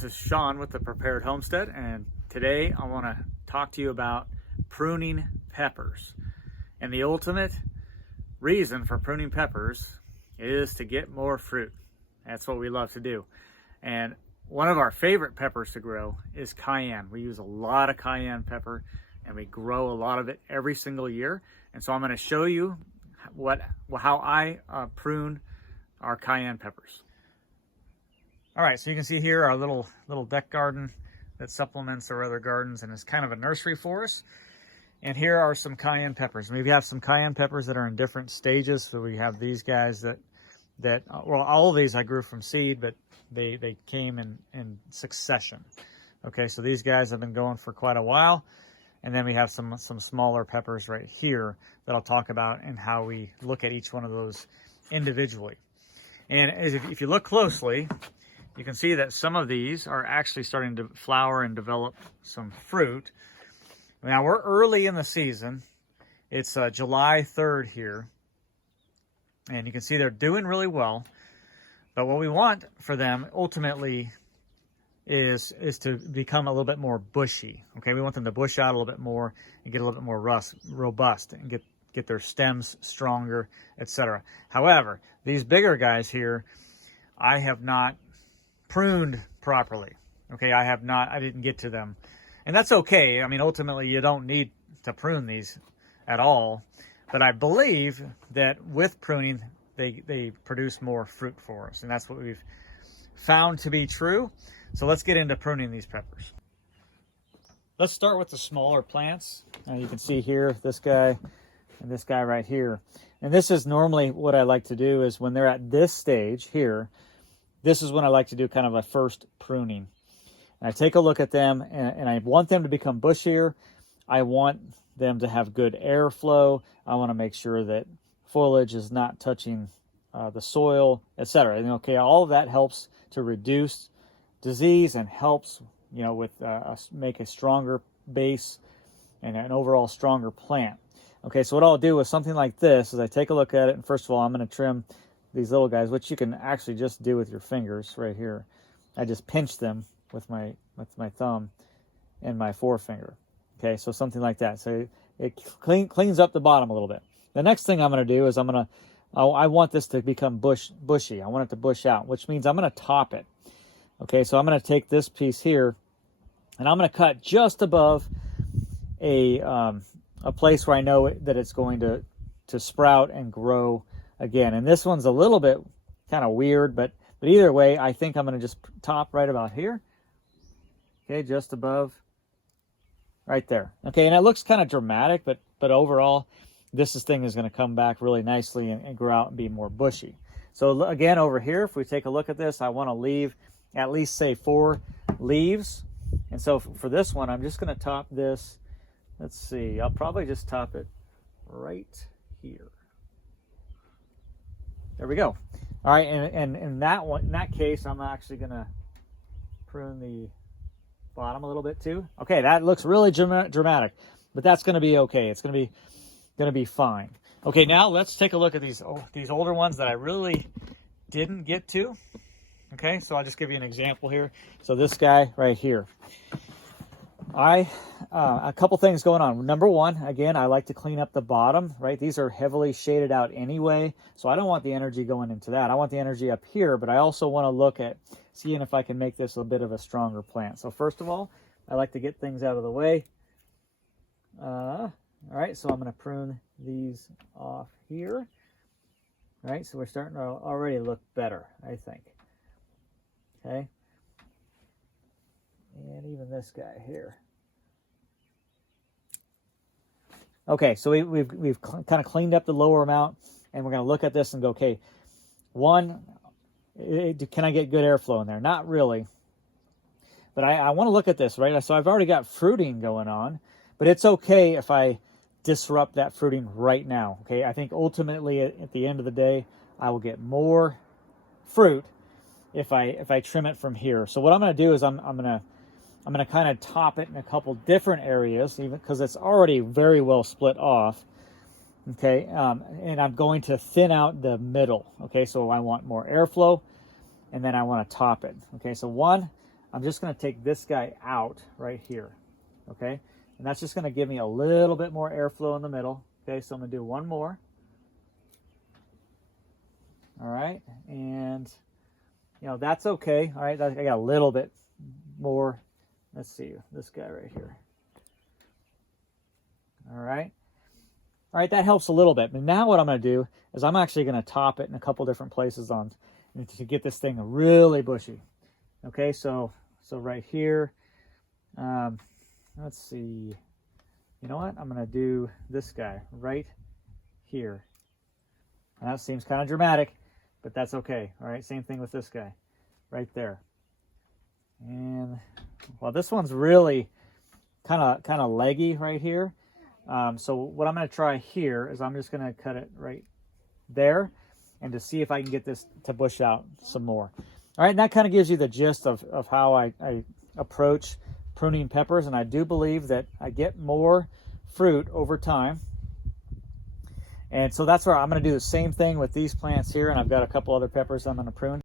this is Sean with the Prepared Homestead, and today I want to talk to you about pruning peppers. And the ultimate reason for pruning peppers is to get more fruit. That's what we love to do. And one of our favorite peppers to grow is cayenne. We use a lot of cayenne pepper and we grow a lot of it every single year. And so I'm going to show you how I prune our cayenne peppers. All right, so you can see here our little deck garden that supplements our other gardens and is kind of a nursery for us. And here are some cayenne peppers. We have some cayenne peppers that are in different stages. So we have these guys well, all of these I grew from seed, but they came in succession. Okay, so these guys have been going for quite a while. And then we have some smaller peppers right here that I'll talk about and how we look at each one of those individually. And if you look closely, you can see that some of these are actually starting to flower and develop some fruit. Now we're early in the season. It's July 3rd here. And you can see they're doing really well. But what we want for them ultimately is to become a little bit more bushy. Okay, we want them to bush out a little bit more and get a little bit more robust and get their stems stronger, etc. However, these bigger guys here, I have not pruned properly. Okay, I didn't get to them. And that's okay. I mean, ultimately you don't need to prune these at all. But I believe that with pruning, they produce more fruit for us. And that's what we've found to be true. So let's get into pruning these peppers. Let's start with the smaller plants. You can see here, this guy and this guy right here. And this is normally what I like to do is when they're at this stage here, this is when I like to do kind of a first pruning. And I take a look at them and I want them to become bushier. I want them to have good airflow. I want to make sure that foliage is not touching the soil, etc. And okay, all of that helps to reduce disease and helps, with make a stronger base and an overall stronger plant. Okay, so what I'll do with something like this is I take a look at it, and first of all, I'm going to trim these little guys, which you can actually just do with your fingers right here. I just pinch them with my thumb and my forefinger. Okay, so something like that. So it cleans up the bottom a little bit. The next thing I'm going to do is I want this to become bushy. I want it to bush out, which means I'm going to top it. Okay, so I'm going to take this piece here, and I'm going to cut just above a place where I know that it's going to sprout and grow again. And this one's a little bit kind of weird, but either way, I think I'm going to just top right about here. Okay, just above, right there. Okay, and it looks kind of dramatic, but overall, this thing is going to come back really nicely and grow out and be more bushy. So again, over here, if we take a look at this, I want to leave at least, say, 4 leaves. And so for this one, I'm just going to top this. Let's see, I'll probably just top it right here. There we go. All right, and in that case, I'm actually going to prune the bottom a little bit too. Okay, that looks really dramatic, but that's going to be okay. It's going to be fine. Okay, now let's take a look at these older ones that I really didn't get to. Okay, so I'll just give you an example here. So this guy right here, a couple things going on. Number one, again, I like to clean up the bottom, right? These are heavily shaded out anyway, so I don't want the energy going into that. I want the energy up here, but I also want to look at seeing if I can make this a bit of a stronger plant. So first of all, I like to get things out of the way. All right, so I'm going to prune these off here. All right, so we're starting to already look better, I think. Okay, and even this guy here. Okay, so we've kind of cleaned up the lower amount, and we're going to look at this and go, okay, one, can I get good airflow in there? Not really, but I want to look at this, right? So I've already got fruiting going on, but it's okay if I disrupt that fruiting right now. Okay, I think ultimately at the end of the day, I will get more fruit if I trim it from here. So what I'm going to do is I'm going to kind of top it in a couple different areas, even because it's already very well split off. Okay, and I'm going to thin out the middle. Okay, so I want more airflow, and then I want to top it. Okay, so one, I'm just going to take this guy out right here, okay? And that's just going to give me a little bit more airflow in the middle, okay? So I'm going to do one more. All right, and that's okay. All right, I got a little bit more. Let's see, this guy right here. All right, that helps a little bit. But now what I'm going to do is I'm actually going to top it in a couple different places to get this thing really bushy. Okay, so right here, let's see. You know what? I'm going to do this guy right here. And that seems kind of dramatic, but that's okay. All right, same thing with this guy right there. And well, this one's really kind of leggy right here. So what I'm going to try here is I'm just going to cut it right there and to see if I can get this to bush out some more. All right, and that kind of gives you the gist of how I approach pruning peppers, and I do believe that I get more fruit over time. And so that's where I'm going to do the same thing with these plants here, and I've got a couple other peppers I'm going to prune.